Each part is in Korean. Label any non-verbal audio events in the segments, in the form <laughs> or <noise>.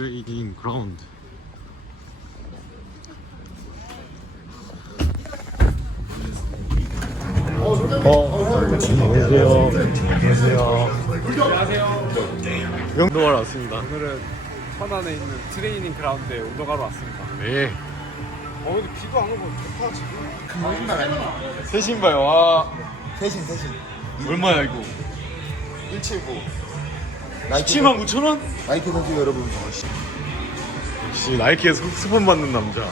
트레이딩 그라운드 어, 안녕하세요. 안녕하세요. 안녕하세요. 운동하러 왔습니다. 오늘은 천안에 있는 트레이닝 그라운드에 운동하러 왔습니다. 네. 어 근데 비도 안 오고 좋다 지금. 새 신발 와 대신 대신 얼마야 이거? 179 17만 9천 원? 나이키 선수 여러분 역시 나이키에서 스폰 받는 남자.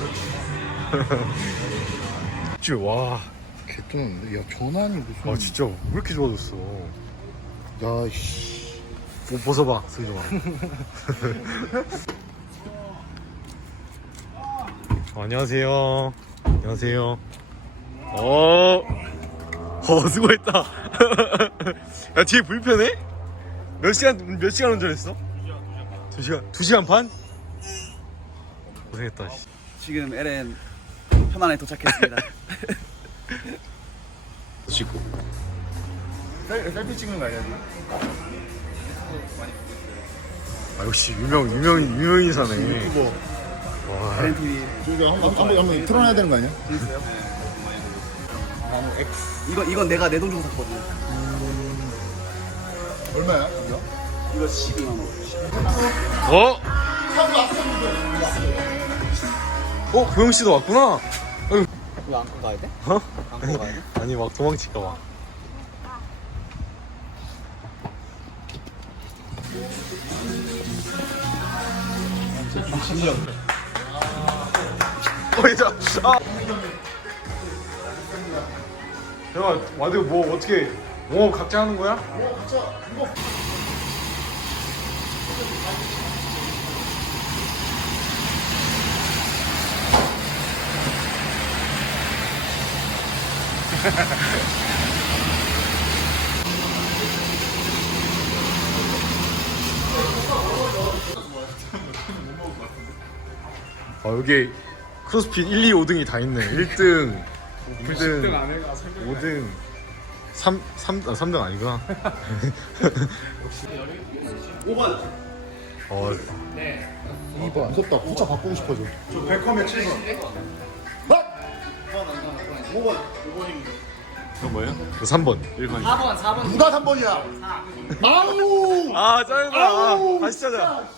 <laughs> 진짜 와, 개쩌는데 야 전환이 무슨 와 진짜 왜 이렇게 좋아졌어? 야씨 옷 벗어봐, 승종아. 어, <laughs> 안녕하세요. 안녕하세요. 어, 어 수고했다. <laughs> 야 뒤에 불편해? 몇 시간 몇 시간 운전했어? 두 시간 두 시간 반? 고생했다. 씨. 지금 LN 편안에 도착했습니다. <laughs> 찍고. 셀피 찍는 거 아니야? 아 역시 유명 유명 유명인 사네. 유튜버 와. LN TV 저기 한번 한번 한번 틀어놔야 되는 거 아니야? 이거 이건 내가 내 돈 주고 샀거든. 얼마야? 이거? 이거 12만 원. 어? 어 고영 씨도 왔구나. 왜 안고 가야 돼? 어? 안고 가야 돼? 아니 막 도망칠까 봐. 어, 이제 아. 대박 와드 뭐 어떻게 뭐 각자 하는 거야? 아 여기 크로스핏 1, 2, 5등이 다 있네. 1등, 2등, 10등 안에가 설명. 5등, 3, 3, 아, 3등 아니구나. 5번. 어, 2번 무섭다 후차 바꾸고 싶어져 저 백컴에 7번. 이거 뭐예요? 이거 3번, 1번. 4번 4번. 누가 3번이야? 아우 아, 짜증나. 아, 다시 짜자.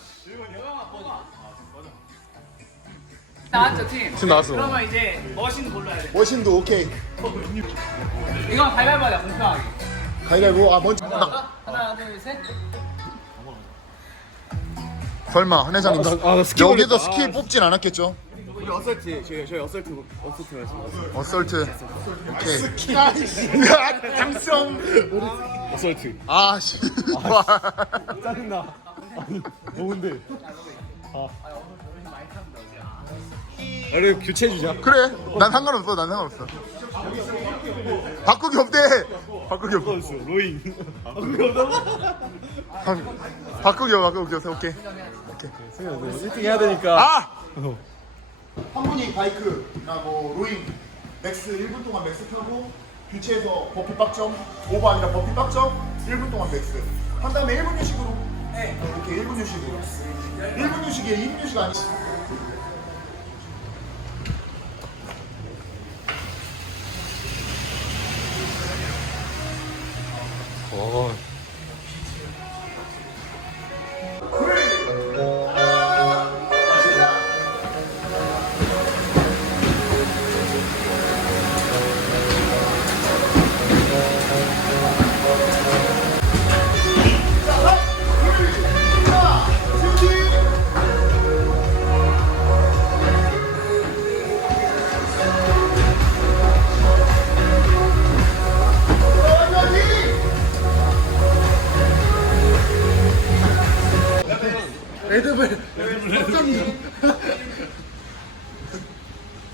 나왔죠 팀. 팀 나왔어. 그러면 이제 머신 골라야 돼. 머신도 오케이 이건 가위바위보야 공평하게. 가위바위보 아 먼저 나 하나 둘 셋. 설마 한 회장님 아, 나 스키 여기서 걸렸다. 스키 뽑진 않았겠죠? 우리 어설트 저희 저희 어설트 어설트 말씀. 어설트 오케이 야 당첨 어설트. 아 씨 짜증나. 아니, 더운데. 아. 아, 그래, 교체해주자. 그래. 난 상관없어. 난 상관없어. 바꾸기 없대. 바꾸기 없어 로잉. 바- 바꾸기 없어. 바꾸기 없어. 오케이. 1등 해야 되니까. 아! 한 분이 바이크나 뭐 로잉. 맥스 1분 동안 맥스 타고 교체해서 버피 빡점. 오버 아니라 버피 빡점. 1분 동안 맥스. 한 다음에 1분 휴식으로. 네. 이렇게 1분 휴식으로. 1분 휴식에 2분 휴식 아니 어.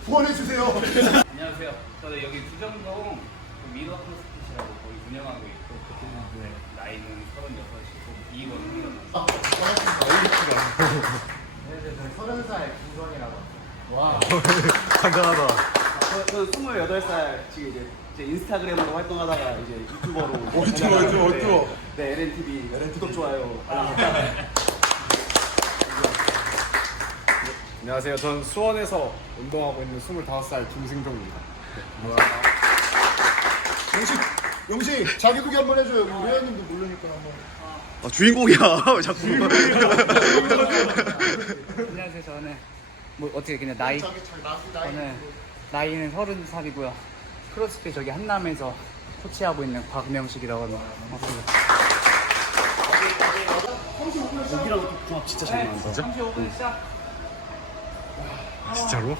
후원해주세요 안녕하세요. 저는 여기 부정동 그 미더 크로스핏이라고 거기 운영하고 있고 네, 나이는 36이고 이원 간단하다. 저 28살 지금 이제 이제 인스타그램으로 활동하다가 이제 유튜버로 유튜버, 유튜버, 유튜버. 네 LN TV LN 구독 좋아요 알람 설정. 안녕하세요. 전 수원에서 운동하고 있는 25살 김승종입니다. 영식, 영식 자기소개 한번 해줘요. 우리 회원님도 모르니까 한번. 아, 주인공이야. <laughs> 왜 자꾸. <laughs> 안녕하세요. 저는 뭐 어떻게 그냥 나이 자기 잘 나이 나이. 저는 나이는 서른 살이고요. 크로스핏 저기 한남에서 코치하고 있는 곽명식이라고 합니다. 반갑습니다. 고기랑 진짜 잘 나온다. 35분 시작. 진짜로?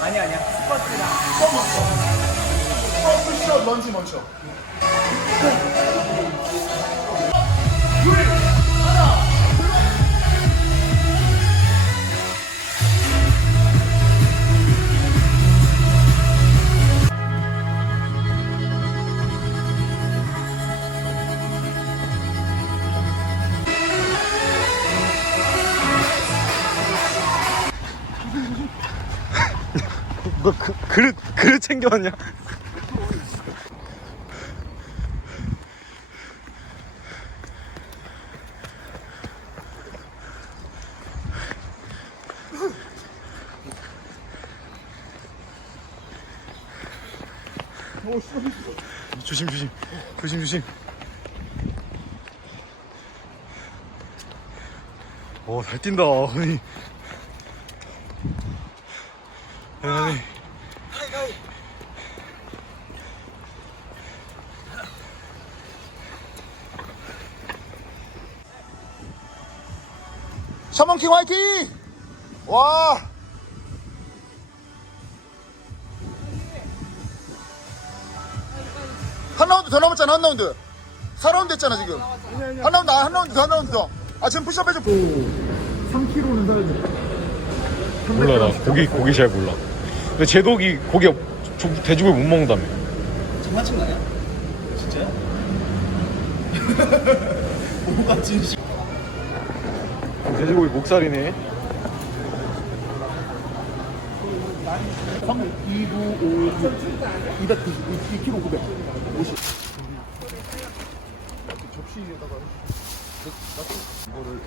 아니 아니야. 스쿼트랑 어, 푸시업 런지 먼저. 너 그, 그릇 그릇 챙겨왔냐? 조심 조심 조심 조심. 어잘 뛴다. 아니. 아니. 샤먼킹 화이팅! 와! 한 라운드 더 남았잖아, 한 라운드. 4라운드 했잖아, 지금. 한 라운드, 아, 한 라운드 더, 한 라운드 더. 아, 지금 푸시업 해줘. 3kg는 사야 돼. 몰라 나 고기 고기 잘 몰라. 근데 제독이 고기 없- 조- 돼지고기 못 먹는다며. 장난친 거 아니야? 진짜야? 뭐가 진심? 돼지고기 목살이네. 3, 2, 9, 5, 6, 290, 2kg 900. 50. 접시에다가 이거를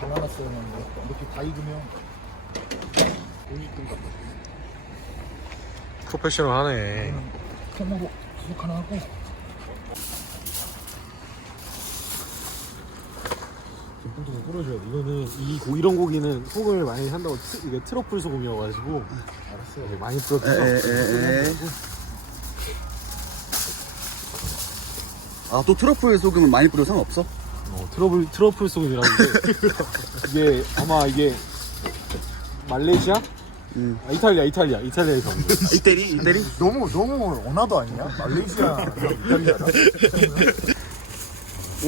갈라놨어야 하는데 이렇게 다 익으면 오일등 같아. 프로페셔널 하네. 통으로 계속 하나 하고 좀 뿌려줘요. 이거는 이 고, 이런 고기는 속을 많이 한다고 트, 이게 트러플 소금이어가지고 알았어요. 많이 에에에. 아, 또 트러플 소금을 많이 뿌려 상관없어? 어, 트러플 트러플 소금이라고 <laughs> 이게 아마 이게 말레이시아? 음. 아, 이탈리아 이탈리아 이탈리아에서 온 거예요. 이태리? 이태리? 너무 너무 원하도 아니야? 말레이시아 이탈리아라.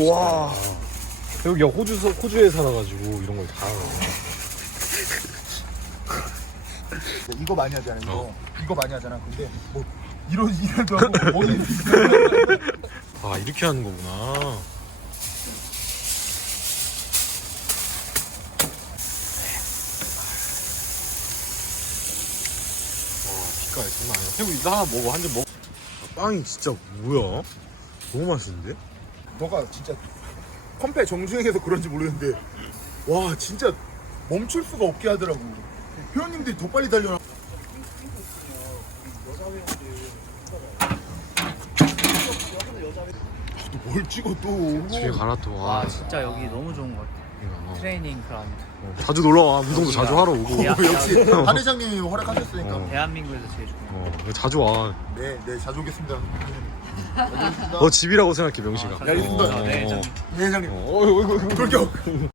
와. 여기가 호주 호주에 살아가지고 이런 걸 다. 알아요. 이거 많이 하잖아 이거 이거 많이 하잖아 근데 뭐 이런 일도 하고 머리 아 이렇게 하는 거구나. 태국 이거 하나 먹어 한잔 먹어. 아, 빵이 진짜 뭐야? 너무 맛있는데? 너가 진짜 컴페 정주행해서 그런지 모르겠는데 와 진짜 멈출 수가 없게 하더라고 회원님들이 더 빨리 달려 뭘 찍어 또 뒤에 가라 또. 와, 와 진짜 여기 너무 좋은 것 같아. 어. 트레이닝 그라운드. 어, 자주 놀러 와. 운동도 자주 하러 오고. 대한, <laughs> 역시 한 회장님이 허락하셨으니까 어. 대한민국에서 제일 좋은 것 어, 자주 와. 네, 네, 자주 오겠습니다. 너 집이라고 생각해 명시가. 알겠습니다. 같아. 네, 저- 어. 네, 회장님. 어, 어이구, 어이구, 어이구. 돌격. <laughs>